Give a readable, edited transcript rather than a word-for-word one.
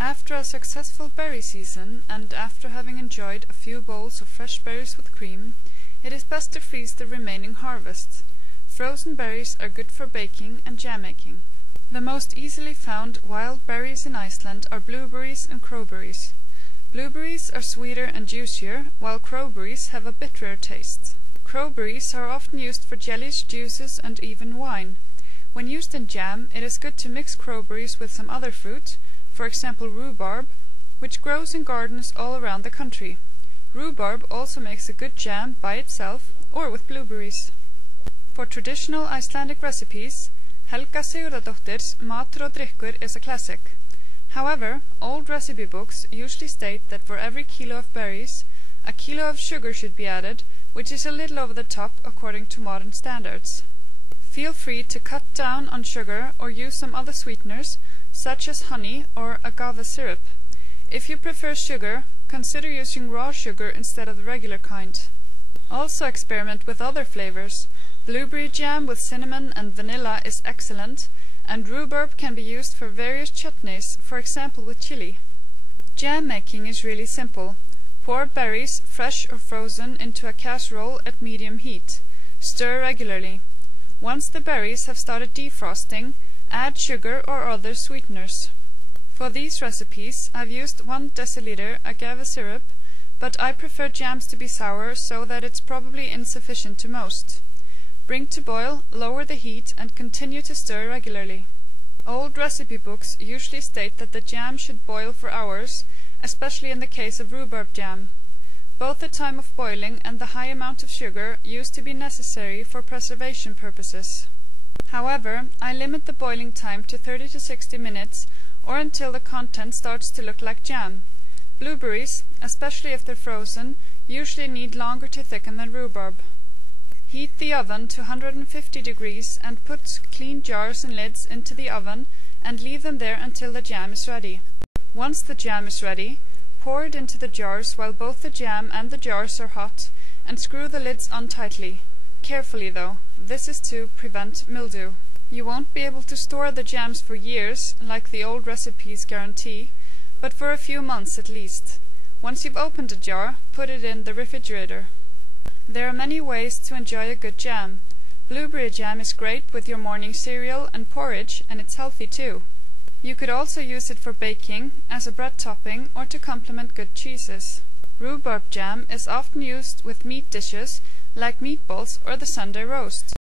After a successful berry season, and after having enjoyed a few bowls of fresh berries with cream, it is best to freeze the remaining harvest. Frozen berries are good for baking and jam making. The most easily found wild berries in Iceland are blueberries and crowberries. Blueberries are sweeter and juicier, while crowberries have a bitterer taste. Crowberries are often used for jellies, juices, and even wine. When used in jam, it is good to mix crowberries with some other fruit, for example rhubarb, which grows in gardens all around the country. Rhubarb also makes a good jam by itself or with blueberries. For traditional Icelandic recipes, Helga Sigurðardóttir's Matur og drykkur is a classic. However, old recipe books usually state that for every kilo of berries, a kilo of sugar should be added, which is a little over the top according to modern standards. Feel free to cut down on sugar or use some other sweeteners, such as honey or agave syrup. If you prefer sugar, consider using raw sugar instead of the regular kind. Also experiment with other flavors. Blueberry jam with cinnamon and vanilla is excellent, and rhubarb can be used for various chutneys, for example with chili. Jam making is really simple. Pour berries, fresh or frozen, into a casserole at medium heat. Stir regularly. Once the berries have started defrosting, add sugar or other sweeteners. For these recipes I've used 1 deciliter agave syrup, but I prefer jams to be sour, so that it's probably insufficient to most. Bring to boil, lower the heat, and continue to stir regularly. Old recipe books usually state that the jam should boil for hours, especially in the case of rhubarb jam. Both the time of boiling and the high amount of sugar used to be necessary for preservation purposes. However, I limit the boiling time to 30 to 60 minutes, or until the content starts to look like jam. Blueberries, especially if they're frozen, usually need longer to thicken than rhubarb. Heat the oven to 150 degrees and put clean jars and lids into the oven and leave them there until the jam is ready. Once the jam is ready, pour it into the jars while both the jam and the jars are hot, and screw the lids on tightly. Carefully though, this is to prevent mildew. You won't be able to store the jams for years, like the old recipes guarantee, but for a few months at least. Once you've opened a jar, put it in the refrigerator. There are many ways to enjoy a good jam. Blueberry jam is great with your morning cereal and porridge, and it's healthy too. You could also use it for baking, as a bread topping, or to complement good cheeses. Rhubarb jam is often used with meat dishes, like meatballs or the Sunday roast.